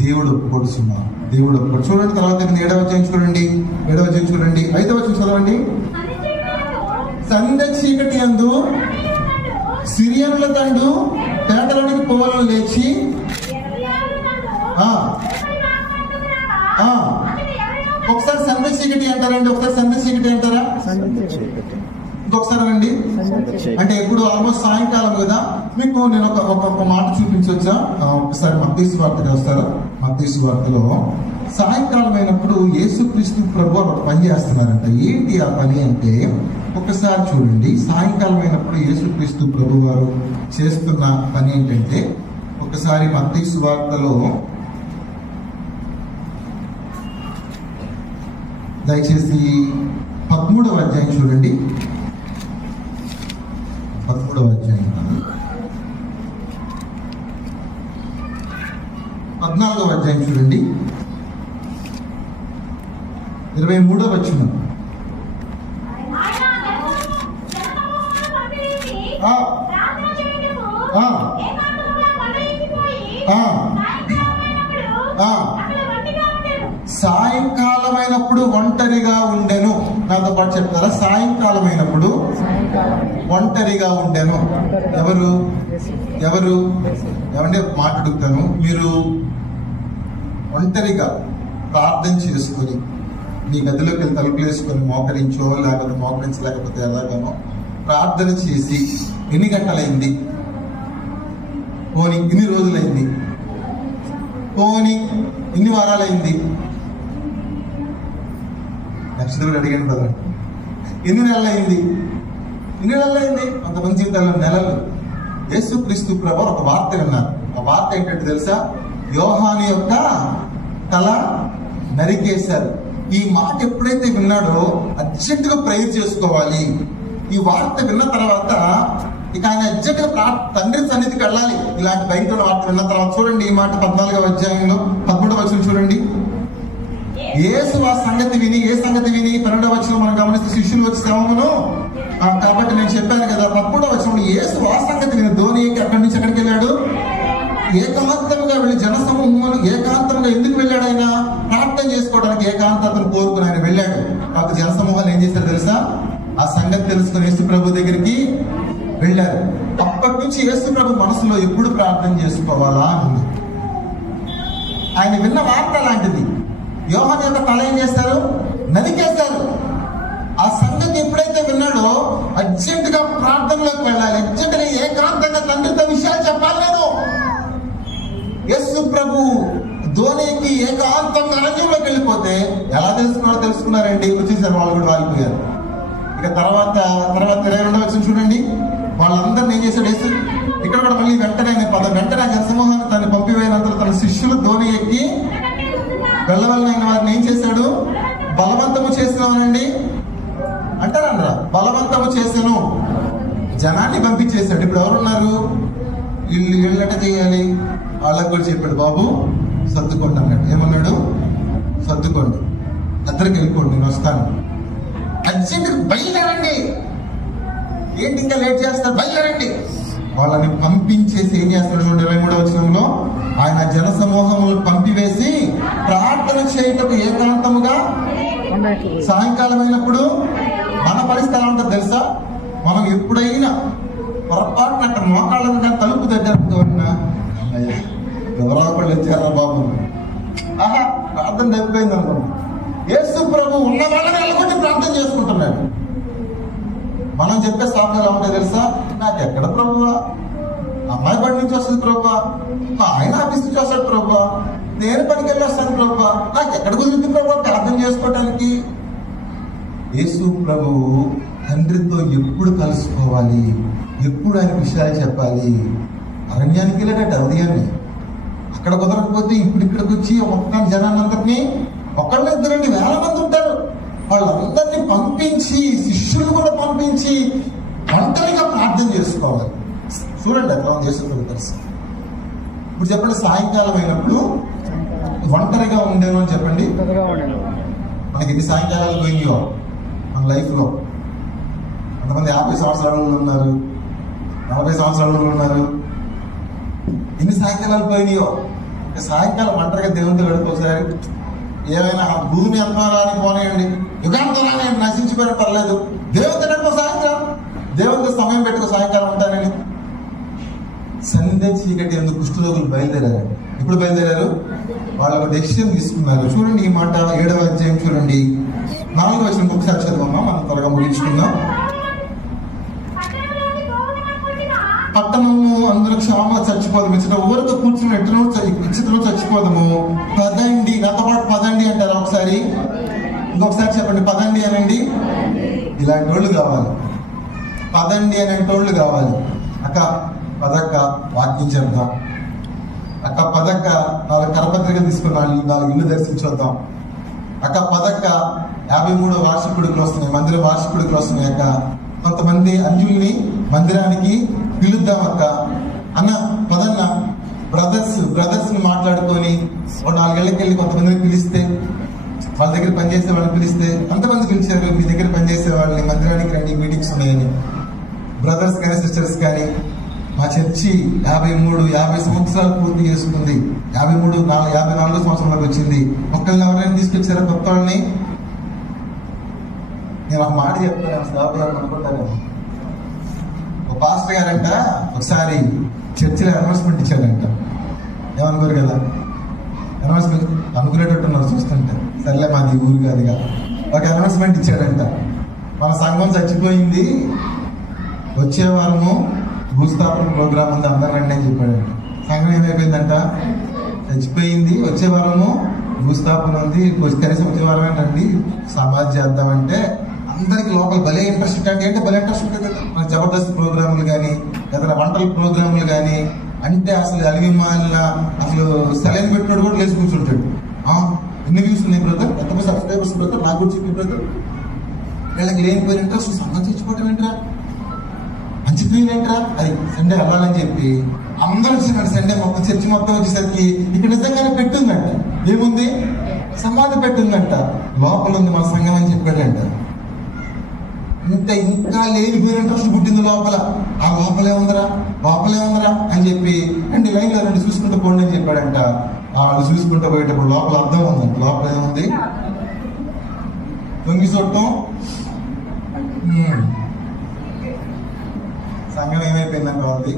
దేవుడు ఒప్పుకోడు సుమా, దేవుడు ఒప్పుకోడు. చూడండి తర్వాత 7వ అధ్యాయం చూడండి, 7వ అధ్యాయం చూడండి, 5వ వచనం చదవండి. సంధ్య చీకటి యందు సిరియనుల తండు పేటలోనికి పోవాలని లేచి ఒకసారి సంధ్య చీకటి అంటారండి, ఒకసారి సంధ్య చీకటి అంటారా? ఇంకొకసారి అండి, అంటే ఎప్పుడు ఆల్మోస్ట్ సాయంకాలం కదా. మీకు నేను ఒక మాట చూపించవచ్చా? ఒకసారి మత్తయి సువార్తకి వస్తారా? మత్తయి సువార్తలో సాయంకాలం అయినప్పుడు యేసుక్రీస్తు ప్రభు ఒక పని చేస్తున్నారంట. ఏంటి ఆ పని అంటే, ఒకసారి చూడండి. సాయంకాలం అయినప్పుడు యేసుక్రీస్తు ప్రభు వారు చేస్తున్న పని ఏంటంటే, ఒకసారి మత్తయి సువార్తలో దయచేసి 13వ అధ్యాయం చూడండి. 13వ అధ్యాయం 14వ అధ్యాయం చూడండి, 23వ వచనం. సాయంకాలమైనప్పుడు ఒంటరిగా ఉండెను. నాతో పాటు చెప్తారా? సాయంకాలమైనప్పుడు ఒంటరిగా ఉండెను. ఎవరు ఏమంటే మాట్లాడుతాను. మీరు ఒంటరిగా ప్రార్థన చేసుకొని మీ గదిలోకి వెళ్ళి తలుపులు వేసుకొని మోకరించో లేకపోతే మోకరించలేకపోతే ఎలాగనో ప్రార్థన చేసి ఎన్ని గంటలైంది? పోనీ ఇన్ని రోజులైంది, పోనీ ఇన్ని వారాలైంది. నక్షత్రుడు అడిగాను కదా, ఎన్ని నెలలైంది? కొంతమంది జీవితాల్లో నెలలు. యేసుక్రీస్తు ప్రభు ఒక వార్త విన్నారు. ఆ వార్త ఏంటంటే తెలుసా? యోహాను యొక్క తల నరికేశారు. ఈ మాట ఎప్పుడైతే విన్నాడో అర్జెంటుగా ప్రేయర్ చేసుకోవాలి. ఈ వార్త విన్న తర్వాత ఇక ఆయన అర్జెంటుగా తండ్రి సన్నిధికి వెళ్ళాలి. ఇలాంటి భయంకర వార్త విన్న తర్వాత చూడండి ఈ మాట 14వ అధ్యాయంలో 13వ వచనం చూడండి. యేసు ఆ సంగతి విని, 12వ వచనం మనం గమనిస్తే శిష్యులు వచ్చి శ్రమమును, కాబట్టి నేను చెప్పాను కదా 13వ వచనం, యేసు ఆ సంగతి విని ధోని అక్కడి నుంచి ఎక్కడికి వెళ్ళాడు? ఏకాంతంగా వెళ్ళి జనసమూహమును ఏకాంతంగా ఎందుకు వెళ్ళాడు? ఆయన ప్రార్థన చేసుకోవడానికి ఏకాంతతను కోరుకుని ఆయన వెళ్ళాడు. కాబట్టి జనసమూహాలు ఏం చేశారు తెలుసా? ఆ సంగతి తెలుసుకుని యేసు ప్రభు దగ్గరికి వెళ్ళారు. అప్పటి నుంచి యేసు ప్రభు మనసులో ఎప్పుడు ప్రార్థన చేసుకోవాలా అని ఆయన విన్న వార్త లాంటిది. యోహాను యొక్క తల ఏం చేస్తారు? నరికేస్తారు. ఆ సంగతి ఎప్పుడైతే విన్నాడో అర్జెంటుగా ప్రార్థనలోకి వెళ్ళాలి, అర్జెంటుగా ఏకాంతంగా తండ్రితో విషయాలు చెప్పాలి. నేను యేసు ప్రభు ధోనికి ఏకాంతంగా అరణ్యంలోకి వెళ్ళిపోతే ఎలా తెలుసుకున్నారండి? వచ్చేసారు, వాళ్ళు కూడా వాలిపోయారు. ఇక తర్వాత 22వ వచనం చూడండి. వాళ్ళందరినీ ఏం చేశాడు యేసు? ఇక్కడ కూడా మళ్ళీ వెంటనే జనసమూహాన్ని తను పంపివేయనంతలో తన శిష్యులు ధోని ఎక్కి వెళ్ళవలనైన వారిని ఏం చేశాడు? బలవంతము చేసినామనండి అంటారనరా? బలవంతము చేశాను, జనాన్ని పంపించేశాడు. ఇప్పుడు ఎవరున్నారు? వీళ్ళట చేయాలి. వాళ్ళకు కూడా చెప్పాడు, బాబు సర్దుకోండి అన్నట్టు. ఏమన్నాడు? సర్దుకోండి, అందరికి వెళ్ళిపోండి, నేను వస్తాను. అర్జెంట్ బయలుదేరండి. ఏంటి ఇంకా లేట్ చేస్తారు? బయలుదేరండి. వాళ్ళని పంపించేసి ఏం చేస్తాడు? 23వ వచనంలో ఆయన జనసమూహములు పంపివేసి ప్రార్థన చేయటకు ఏకాంతముగా. సాయంకాలం అయినప్పుడు మన పరిస్థితి ఎలా ఉంటుంది తెలుసా? మనం ఎప్పుడైనా పొరపాటున అక్కడ మోకాళ్ళను కానీ తలుపు దగ్గర ఎవరో ఒకళ్ళు వచ్చారా బాబు, ఆహా ప్రార్థన తప్పిపోయింది అనుకున్నాం. యేసు ప్రభు ఉన్న వాళ్ళని వెళ్ళగొట్టి ప్రార్థన చేసుకుంటున్నాడు. మనం చెప్పే సాకులు ఎలా ఉంటాయి తెలుసా? నాకు ఎక్కడ ప్రభువా, అమ్మాయి బడి నుంచి వస్తుంది ప్రభువా, మా ఆయన ఆఫీస్ నుంచి వస్తాడు ప్రభువా, నేను పనికి వెళ్ళి వస్తాను ప్రభువా, నాకు ఎక్కడ కుదిరింది ప్రభువా ప్రార్థన చేసుకోవటానికి. యేసు ప్రభు తండ్రితో ఎప్పుడు కలుసుకోవాలి, ఎప్పుడు ఆయన విషయాలు చెప్పాలి. అరణ్యానికి వెళ్ళాడట ఉదయాన్నే. అక్కడ కుదరకపోతే ఇప్పుడు ఇక్కడికి వచ్చి ఒక్క జనాన్నందరినీ, ఒకళ్ళ ఇద్దరండి 1000 మంది ఉంటారు, వాళ్ళందరినీ పంపించి శిష్యులు కూడా పంపించి ఒంటరిగా ప్రార్థన చేసుకోవాలి. చూడండి అట్లా చేసుకుంటూ తెలుసు. ఇప్పుడు చెప్పండి, సాయంకాలం అయినప్పుడు ఒంటరిగా ఉండేను అని చెప్పండి. మనకి ఎన్ని సాయంకాలాలు పోయినాయో మన లైఫ్లో. కొంతమంది 50 సంవత్సరాలు ఉన్నారు, 40 సంవత్సరాలు ఉన్నారు. ఎన్ని సాయంకాలాలు పోయినాయో. సాయంకాలం ఒంటరిగా దేవునితో గడుపుకోసారి. ఏమైనా భూమి అంతరాన్ని పోనేయండి, యుగాంతరాన్ని నశించిపోయిన పర్లేదు, దేవునితో గడుపు సాయంకాలం, దేవునితో సమయం పెట్టుకో సాయంకాలం ఉంటానని. సంధ్య చీకటి ఎందుకు కుష్ఠరోగులు బయలుదేరారు. ఎప్పుడు బయలుదేరారు? వాళ్ళు ఒక డెసిషన్ తీసుకున్నారు. చూడండి ఈ మాట 7వ అధ్యాయం చూడండి, 4వ వచనం ఒకసారి చదవమ్మా, మనం త్వరగా ముగించుకుందాం. పట్టణము అందరూ క్షేమంగా చచ్చిపోదాము, ఇచ్చట ఊరితో కూర్చుని ఇచ్చటలో చచ్చిపోదాము, పదండి, నాతో పాటు పదండి అంటారా ఒకసారి? ఇంకొకసారి చెప్పండి, పదండి అనండి. ఇలాంటి వాళ్ళు కావాలి, పదండి అనేటోళ్ళు కావాలి. అక్క పదక్క వాక్యం చెప్దాం, అక్క పదక్క 4 కరపత్రికలు తీసుకుని 4 ఇల్లు దర్శించొద్దాం, అక్క పదక్క 53వ వార్షికుడికి వస్తున్నాయి, మందిర వార్షికుడికి వస్తున్నాయి, అక్క కొంతమంది అంజుల్ని మందిరానికి పిలుద్దాం అక్క అన్న, పదన్న బ్రదర్స్ ని మాట్లాడుకొని 4 ఏళ్ళకి వెళ్ళి కొంతమందిని పిలిస్తే, వాళ్ళ దగ్గర పనిచేసే వాళ్ళని పిలిస్తే, అంతమంది పిలిచారు, మీ దగ్గర పనిచేసే వాళ్ళని మందిరానికి రండి, మీటింగ్స్ ఉన్నాయని. బ్రదర్స్ కానీ సిస్టర్స్ కానీ, మా చర్చి 50 సంవత్సరాలు పూర్తి చేసుకుంది, 54 సంవత్సరాలకు వచ్చింది. ఒక్కళ్ళని ఎవరైనా తీసుకొచ్చారా కొత్త వాళ్ళని? నేను ఒక మాట చెప్తాను, అనుకుంటాను. ఒక పాస్టర్ గారంట ఒకసారి చర్చిలో అనౌన్స్మెంట్ ఇచ్చాడంట. ఏమనుకోరు కదా, అనౌన్స్మెంట్ అనుకునేటట్టున్నారు చూస్తుంటే. సర్లే మాది ఊరు కాదుగా. ఒక అనౌన్స్మెంట్ ఇచ్చాడంట, మన సంఘం చచ్చిపోయింది, వచ్చే వారము భూస్థాపన ప్రోగ్రామ్ ఉంది, అందరూ రండి అని చెప్పాడంట. సంఘం ఏమైపోయిందంట? చచ్చిపోయింది, వచ్చే వారము భూస్థాపన ఉంది, కనీసం వచ్చే వారమే రండి సమాజ్ చేద్దామంటే అందరికి లోపల భలే ఇంట్రెస్ట్. అంటే భలే ఇంట్రెస్ట్ ఉంటుంది కదా, మన జబర్దస్త్ ప్రోగ్రాములు కానీ, ఏదైనా వంటల ప్రోగ్రాములు కానీ అంటే అసలు అలివిమాలిన అసలు సెలైన్ పెట్టినోడు కూడా లేచి కూర్చుంటాడు. ఎన్ని వ్యూస్ ఉన్నాయి బ్రదర్, ఎంతమంది సబ్స్క్రైబర్స్ బ్రదర్, నాకు కూడా చెప్పి బ్రదర్. వీళ్ళకి లేనిపోయిన ఇంట్రెస్ట్, సంఘం చచ్చిపోవటం ఏంట్రా, మంచిపోయిన ఏంట్రా, అది సండే వెళ్ళాలని చెప్పి అందరూ వచ్చినాడు. సండే మొత్తం చర్చి మొత్తం వచ్చేసరికి ఇక్కడ నిజంగానే పెట్టుందంట. ఏముంది? సమాధి పెట్టుందంట. లోపల ఉంది మన సంఘం అని చెప్పాడంట. ఇంకా లేనిపోయిన ఇంట్రెస్ట్ పుట్టింది లోపల. ఆ లోపలే ఉందరా అని చెప్పి, అండి లైన్లో రండి చూసుకుంటూ పోండి అని చెప్పాడంట. వాళ్ళు చూసుకుంటూ పోయేటప్పుడు లోపల అర్థం ఉందంట. లోపల ఏముంది? దొంగి చూడటం. సంఘం ఏమైపోయిందంట వాళ్ళది?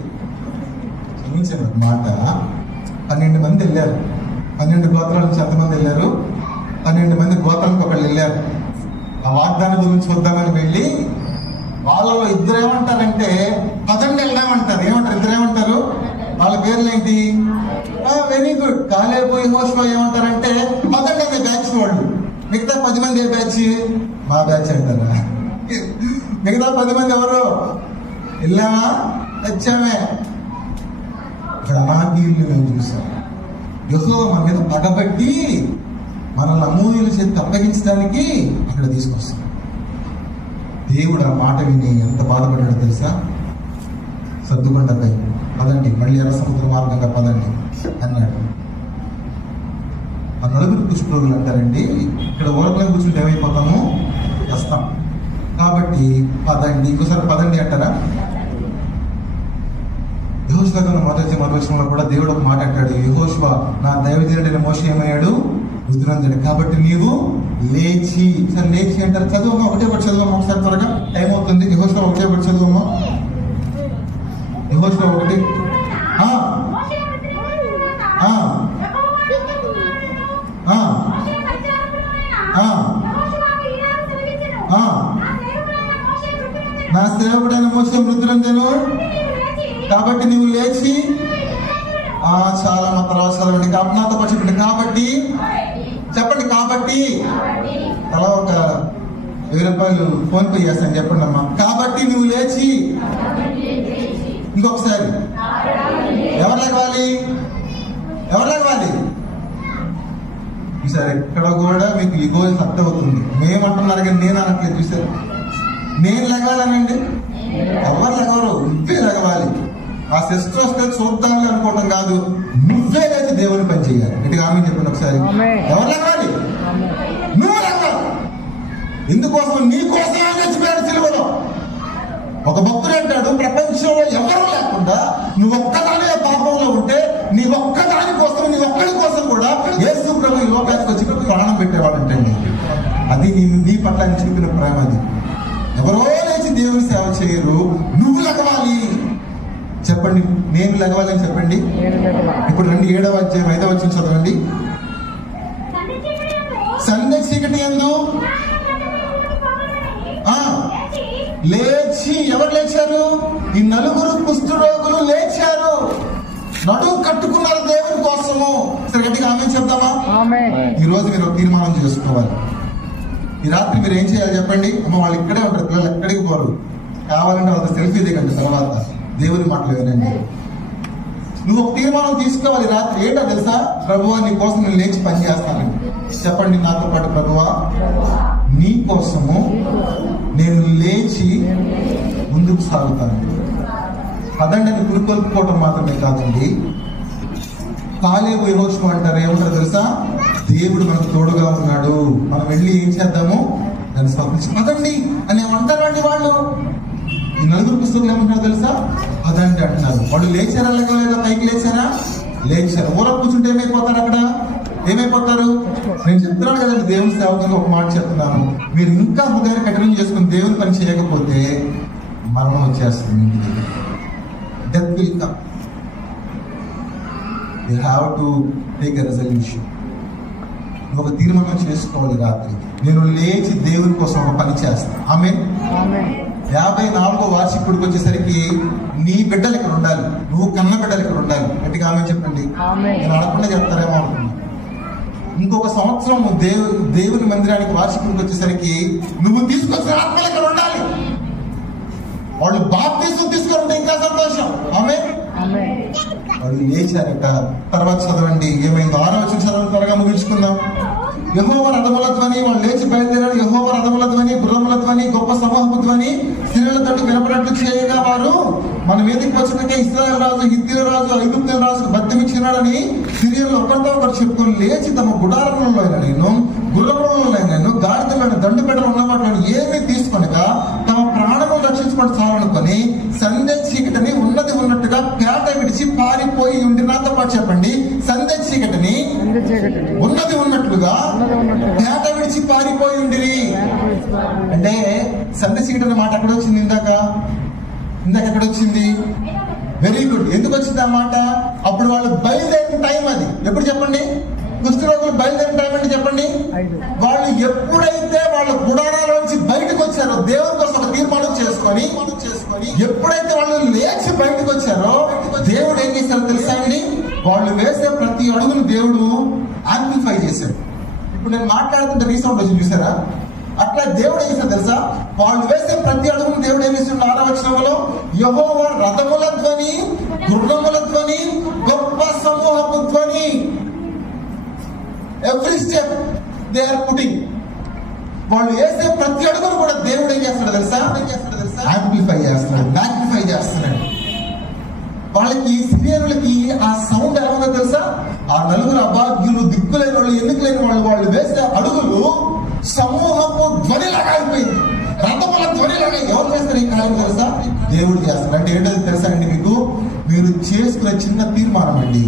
క్షమించండి మాట. 12 మంది వెళ్ళారు. 12 గోత్రాల నుంచి ఎంతమంది వెళ్ళారు? 12 మంది గోత్రానికి ఒకళ్ళు వెళ్ళారు. ఆ వాగ్దానం గురించి చూద్దామని వెళ్ళి వాళ్ళలో ఇద్దరు ఏమంటారంటే పదండి వెళ్దామంటారు. ఏమంటారు? ఇద్దరు ఏమంటారు? వాళ్ళ పేర్లు ఏంటి? Very good. కాలేబు యెహోషువ ఏమంటారంటే పదండి అనే బ్యాచ్ వాళ్ళు. మిగతా 10 మంది ఏ బ్యాచ్? మా బ్యాచ్ అంటారా? మిగతా 10 మంది ఎవరు? వెళ్ళామా, వచ్చామే. ఇక్కడ అనాకీయుల్ని మేము చూసాం. యెహోవా మన మీద పగబట్టి మనల్ని అమూల్యుల చేతికి అప్పగించడానికి అక్కడ తీసుకొస్తాం. దేవుడు ఆ మాట విని ఎంత బాధపడ్డాడో తెలుసా? సర్దుకొండపై పదండి, మళ్ళీ ఎర్ర సముద్ర మార్గంగా పదండి అన్నాడు. ఆ 4 కుష్ఠరోగులు అంటారండి, ఇక్కడ ఊరలో కూర్చుంటే ఏమైపోతాము? వస్తాం. కాబట్టి పదండి, ఇంకోసారి పదండి అంటారా? యెహోషువ మొదటి వచనంలో కూడా దేవుడు ఒక మాట అంటాడు, యెహోషువ నా దైవజనుడైన మోషే ఏమయ్యాడు? వృద్ధులందడు. కాబట్టి నీవు లేచి. సరే లేచి అంటారు. చదువమ్మా, ఒకటే ఒకటి చదువమ్మా ఒకసారి, త్వరగా టైం అవుతుంది. యెహోషువ ఒకటే ఒకటి చదువమ్మా. యెహోషువ 1. నా సేవకుడైన మోషే వృద్ధులందెను, కాబట్టి నువ్వు లేచి. చాలా మా తర్వాత చదవండి. నాతో పాటు చెప్పండి. కాబట్టి చెప్పండి. కాబట్టి అలా ఒక 1000 రూపాయలు ఫోన్ పే చేస్తాను చెప్పండి అమ్మా. కాబట్టి నువ్వు లేచి. ఇంకొకసారి ఎవరు లేవాలి? ఈసారి ఎక్కడ కూడా మీకు ఇగో అర్థం అవుతుంది. మేమంటున్నారు కానీ నేను అనట్లేదు. చూసారు, నేను లెగవాలనండి. ఎవరు లెగవరు, నువ్వే లెగవాలి. ఆ సిస్టర్ వస్తే చూద్దామని అనుకోవటం కాదు, నువ్వే లేచి దేవుని పని చేయాలి. ఇటు ఆమె చెప్పండి ఒకసారి. ఎవరు లెగవాలి? నువ్వు లెగవాలి. ఎందుకోసం? నీ కోసం ఆయన చచ్చిపోయాడు సిలువలో. ఒక భక్తుడు అంటాడు, ప్రపంచంలో ఎవరు లేకుండా నువ్వు ఒక్కదానే పాపంలో ఉంటే నీ ఒక్కదాని కోసం, నీ ఒక్కడి కోసం కూడా యేసు ప్రభు ఈ లోకానికి వచ్చి ప్రాణం పెట్టేవాడు అంటండి. అది నీ పట్ల ఆయన చూపిన ప్రేమ. అది ఎవరో లేచి దేవుని సేవ చేయరు, నువ్వు లెగవాలి. చెప్పండి, నేను లెగవాలి అని చెప్పండి. ఇప్పుడు రండి 7వ అధ్యాయం 5వ వచనం చదవండి. సంధ్య చీకటి యందు లేచి, ఎవరు లేచారు? ఈ 4 కుష్ఠరోగులు లేచారు, నడుము కట్టుకున్నారు దేవుని కోసము. సరే గట్టిగా ఆమేన్ చెప్తామా? ఈ రోజు మీరు ఒక తీర్మానం చేసుకోవాలి. ఈ రాత్రి మీరు ఏం చేయాలి చెప్పండి? అమ్మ వాళ్ళు ఇక్కడే ఉంటారు, పిల్లలు ఎక్కడికి పోరు. కావాలంటే వాళ్ళతో సెల్ఫీ దిగండి, తర్వాత దేవుని మాటలు వినండి. నువ్వు ఒక తీర్మానం తీసుకోవాలి రాత్రి. ఏంటో తెలుసా? ప్రభువా నీ కోసం నేను లేచి పని చేస్తాను. చెప్పండి నాతో పాటు, ప్రభువా నీ కోసము నేను లేచి ముందుకు సాగుతాను. అదండి అని పురుకొల్పుకోవటం మాత్రమే కాదండి. కాలేబు యెహోషువ అంటారు, ఏమంటారు తెలుసా? దేవుడు మనకు తోడుగా ఉన్నాడు, మనం వెళ్ళి ఏం చేద్దాము దాన్ని స్వప్నించి పదండి అని ఏమంటారు అండి వాళ్ళు. ఈ 4 పుస్తకాలు ఏమంటారు తెలుసా? అదండి అంటున్నారు. వాళ్ళు లేచారా లేక పైకి లేచారా? లేచారు. ఊర కూర్చుంటే ఏమైపోతారు? అక్కడ ఏమైపోతారు? నేను చెప్తున్నాను కదండి, దేవుని సేవకులకు ఒక మాట చెప్తున్నాను. మీరు ఇంకా హృదయాన్ని కఠినం చేసుకుని దేవుని పని చేయకపోతే మరణం వచ్చేస్తుంది. ఇంటికి death will come. You have to take a resolution. ఒక తీర్మానం చేసుకోవాలి రాత్రి, నేను లేచి దేవుని కోసం ఒక పని చేస్తాను. ఆమేన్. 54వ వార్షికుడికి వచ్చేసరికి నీ బిడ్డలు ఇక్కడ ఉండాలి, నువ్వు కన్న బిడ్డలు ఇక్కడ ఉండాలి. గట్టిగా ఆమె చెప్పండి. నేను అడగకుండా చెప్తారేమో అనుకున్నా. ఇంకొక సంవత్సరం దేవుని మందిరానికి వార్షికుడికి వచ్చేసరికి నువ్వు తీసుకొచ్చిన ఆత్మలు ఇక్కడ ఉండాలి. వాళ్ళు బాప్తిసం తీసుకుంటే ఇంకా సంతోషం. ఆమేన్. వాళ్ళు లేచారట. తర్వాత చదవండి ఏమైందో. 6వ వచనం చదవండి, త్వరగా ముగించుకుందాం. యెహోవా రథముల ధ్వని, వాళ్ళు లేచి బయలుదేరారు. యెహోవా రథముల ధ్వని, గుర్రముల ధ్వని, గొప్ప సమూహపు ధ్వని స్త్రీలతో వినపడట్లు చేయగా వారు మన మీదకి వచ్చుటకే ఇశ్రాయేలు రాజు, హిత్తీయుల రాజు, ఐగుప్తు రాజు బద్దమిచ్చినాడని సిరియన్లు ఒకరితో ఒకరు చెప్పుకొని లేచి తమ గుడారములలో నేను, గుర్రములలో నేను, గాడిదలను దండు పెట్టలు ఉన్న వాటిని ఏమీ తీసుకొనగా తమ ప్రాణములు రక్షించుకొని చాలనుకొని సంధ్య చీకటిని ఉన్నది ఉన్నట్టుగా పేట విడిచి పారిపోయి ఉండి. నాతో పాటు చెప్పండి, సంధ్య చీకటిని ఉన్నది ఉన్నట్లుగా పేట విడిచి పారిపోయి ఉండిరి. అంటే సంధ్య చీకటి అనే మాట ఎక్కడ వచ్చింది? ఇందాక ఎక్కడ వచ్చింది? Very good. ఎందుకు వచ్చింది ఆ మాట? అప్పుడు వాళ్ళు బయలుదేరిన టైం అది. ఎప్పుడు చెప్పండి? కుష్ఠరోగులు బయలుదేరిన టైం అంటే చెప్పండి. వాళ్ళు ఎప్పుడైతే వాళ్ళ గుడారాలోంచి బయటకు వచ్చారో, దేవుని కోసం ఒక తీర్మానం చేసుకొని ఎప్పుడైతే వాళ్ళు లేచి బయటకు వచ్చారో, దేవుడు ఏం చేశారో తెలుసా అండి? వాళ్ళు వేసే ప్రతి అడుగును దేవుడు యాంప్లిఫై చేశాడు. ఇప్పుడు నేను మాట్లాడుతుంటే రీసౌండ్ వచ్చి చూసారా? అట్లా దేవుడు ఏం చేశాడు తెలుసా? వాళ్ళు వేసే ప్రతి అడుగును దేవుడు ఏం చేశాడు? 6వ వచనంలో యెహోవా రథముల ధ్వని, గుర్రముల ధ్వని, గొప్ప సమూహపు ధ్వని. Every step they are putting. వాళ్ళు వేసే ప్రతి అడుగును కూడా దేవుడు ఏం చేస్తాడు తెలుసా? యాంప్లిఫై చేస్తున్నాడు, మ్యాగ్నిఫై చేస్తున్నాడు. వాళ్ళకి సిరియనులకి ఆ సౌండ్ ఎలా ఉందో తెలుసా? ఆ 4 అభాగ్యులు, దిక్కులేని వాళ్ళు, ఎందుకు లేని వాళ్ళు వేసే అడుగులు సమూహపు ధ్వనిలాగా అయిపోయింది, రథముల ధ్వనిలాగా. ఎవరు చేస్తారు ఈ కార్యం తెలుసా? దేవుడు చేస్తాడు. అంటే ఏంటో తెలుసా అండి మీకు? మీరు చేసుకునే చిన్న తీర్మానం అండి,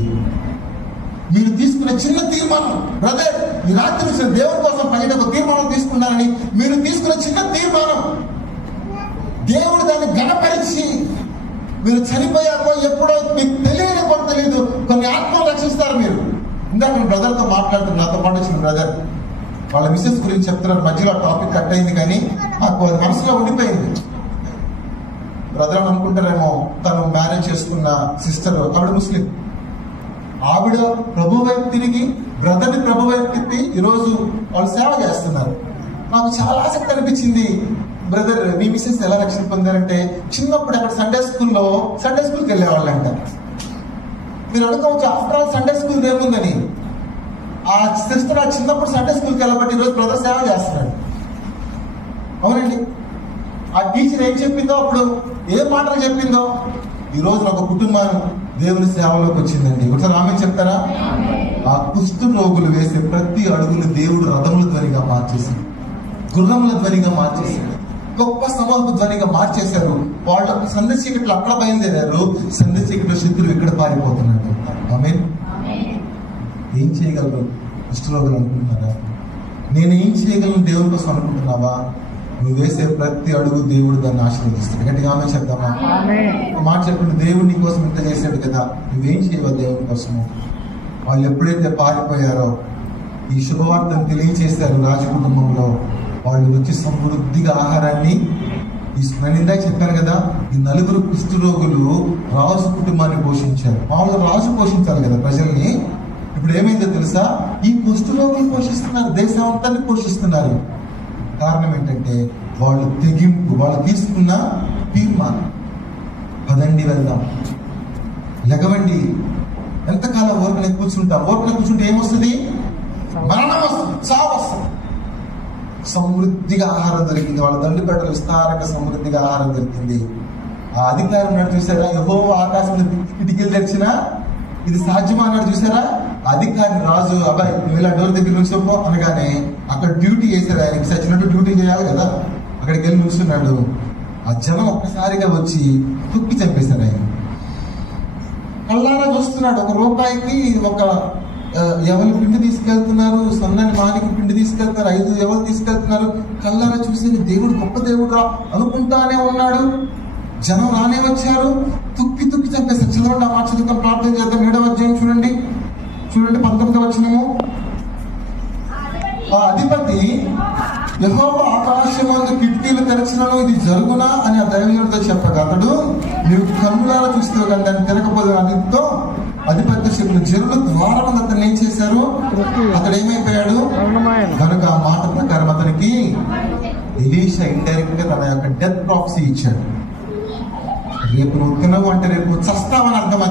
మీరు తీసుకునే చిన్న తీర్మానం. బ్రదర్, ఈ రాత్రి వచ్చిన దేవుని కోసం పైన ఒక తీర్మానం తీసుకున్నారని మీరు తీసుకునే చిన్న తీర్మానం, దేవుడు దాన్ని గణపరిచి మీరు చనిపోయాకో ఎప్పుడో మీకు తెలియని కూడా తెలియదు కొన్ని ఆత్మలు రక్షిస్తారు. మీరు ఇందాక నేను బ్రదర్తో మాట్లాడుతున్నారు, నాతో పాటు వచ్చిన బ్రదర్ వాళ్ళ మిసెస్ గురించి చెప్తున్నారు. మధ్యలో టాపిక్ కట్ అయింది కానీ నాకు అది మనసులో ఉండిపోయింది. బ్రదర్ అనుకుంటారేమో, తను మ్యారేజ్ చేసుకున్న సిస్టర్, ఆవిడ ముస్లిం. ఆవిడ ప్రభు వైపు తిరిగి బ్రదర్ని ప్రభు వైపు తిప్పి ఈరోజు వాళ్ళు సేవ చేస్తున్నారు. నాకు చాలా ఆసక్తి అనిపించింది. బ్రదర్, మీ మిసెస్ ఎలా రక్షణ పొందారంటే, చిన్నప్పుడు అక్కడ సండే స్కూల్కి వెళ్ళేవాళ్ళంట. మీరు అనుకోవచ్చు, ఆఫ్టర్ ఆల్ సండే స్కూల్ ఏముందని. ఆ సిస్టర్ ఆ చిన్నప్పుడు సండే స్కూల్కి వెళ్ళబట్టి ఈరోజు బ్రదర్ సేవ చేస్తున్నాడు. అవునండి. ఆ టీచర్ ఏం చెప్పిందో, అప్పుడు ఏ మాటలు చెప్పిందో, ఈ రోజు ఒక కుటుంబం దేవుని సేవలోకి వచ్చిందండి. ఒకసారి ఆమె చెప్తారా? ఆ కుష్ఠ రోగులు వేసే ప్రతి అడుగులు దేవుడు రథముల ధ్వనిగా మార్చేసింది. గుర్రముల ధ్వనిగా మార్చేశాడు, గొప్ప సమూహపు ధ్వనిగా మార్చేశారు. వాళ్ళు సంధ్య చీకట్లు అక్కడ బయలుదేరారు, సంధ్య చీకట్లో శత్రువు ఇక్కడ పారిపోతున్నాడు. ఆమేన్. ఏం చేయగలరు కుష్ఠరోగులు అనుకుంటున్నారా? నేనేం చేయగలను దేవుని కోసం అనుకుంటున్నావా? నువ్వు వేసే ప్రతి అడుగు దేవుడు దాన్ని ఆశీర్వదిస్తాడు. గట్టిగా ఆమె చెప్దామా? మాట చెప్పండి. దేవుడు నీ కోసం ఇంత చేశాడు కదా, నువ్వేం చేయవా దేవుని కోసము? వాళ్ళు ఎప్పుడైతే పారిపోయారో ఈ శుభవార్తను తెలియచేశారు రాజు కుటుంబంలో, వాళ్ళు వచ్చి సమృద్ధిగా ఆహారాన్ని నేను ఇందాక చెప్పాను కదా, ఈ 4 కుష్ఠరోగులు రాజు కుటుంబాన్ని పోషించారు. వాళ్ళు రాజు పోషించాలి కదా ప్రజల్ని. ఇప్పుడు ఏమైందో తెలుసా? ఈ కుష్ఠరోగులు పోషిస్తున్నారు, దేశం అంతాన్ని పోషిస్తున్నారు. కారణం ఏంటంటే వాళ్ళు తెగింపు, వాళ్ళు తీసుకున్న తీర్మానం. పదండి వెళ్దాం, లెగవండి. ఎంతకాలం ఓర్కనే కూర్చుంటాం? ఓర్కనే కూర్చుంటే ఏమొస్తుంది? మరణం వస్తుంది, చావు వస్తుంది. సమృద్ధిగా ఆహారం దొరికింది, వాళ్ళ దండు పెట్టలు విస్తారంగా సమృద్ధిగా ఆహారం దొరికింది. ఆ అధికారం నాడు చూసారా? యెహోవా ఆకాశంలో కిటికీలు తెరిచినా ఇది సాధ్యమా అన్నాడు చూసారా? అధికారిని రాజు, అబ్బాయి నువ్వు ఇలా డోర్ దగ్గర నుంచోపో అనగానే అక్కడ డ్యూటీ చేశారు. ఆయనకి సచ్చినట్టు డ్యూటీ చేయాలి కదా, అక్కడికి వెళ్ళి నుంచున్నాడు. ఆ జనం ఒక్కసారిగా వచ్చి తొక్కి చంపేశారు. ఆయన కళ్ళారా చూస్తున్నాడు. 1 రూపాయికి ఒక ఎవరు పిండి తీసుకెళ్తున్నారు, సన్నని మానికి పిండి తీసుకెళ్తున్నారు, 5 ఎవరు తీసుకెళ్తున్నారు. కళ్ళారా చూసేది దేవుడు గొప్ప దేవుడు రా అనుకుంటానే ఉన్నాడు. జనం రానే వచ్చారు, తుక్కి చంపేశారు. చదవండి ఆ మాట, చదువుతాం, ప్రార్థన చేద్దాం. 7వ అధ్యాయం చూడండి 19వ వచనము. ఆ అధిపతి యెహోవా ఆకాశమందు కిటికీలు తెరచినను ఇది జరుగునా అని ఆ దైవజనుడితో చెప్పగా, అతడు నీవు కన్నులారా చూస్తే కానీ దాన్ని తిరగపోదు అనితో అధిపతి చెప్పిన జనులు ద్వారం అతన్ని ఏం చేశారు? అతడు ఏమైపోయాడు? కనుక ఆ మాట ప్రకారం అతనికి ఎలీషా ఇండైరెక్ట్ గా తన యొక్క డెత్ ప్రాక్సీ ఇచ్చాడు. రేపు నువ్వు తినవు అంటే రేపు చస్తావని అర్థం.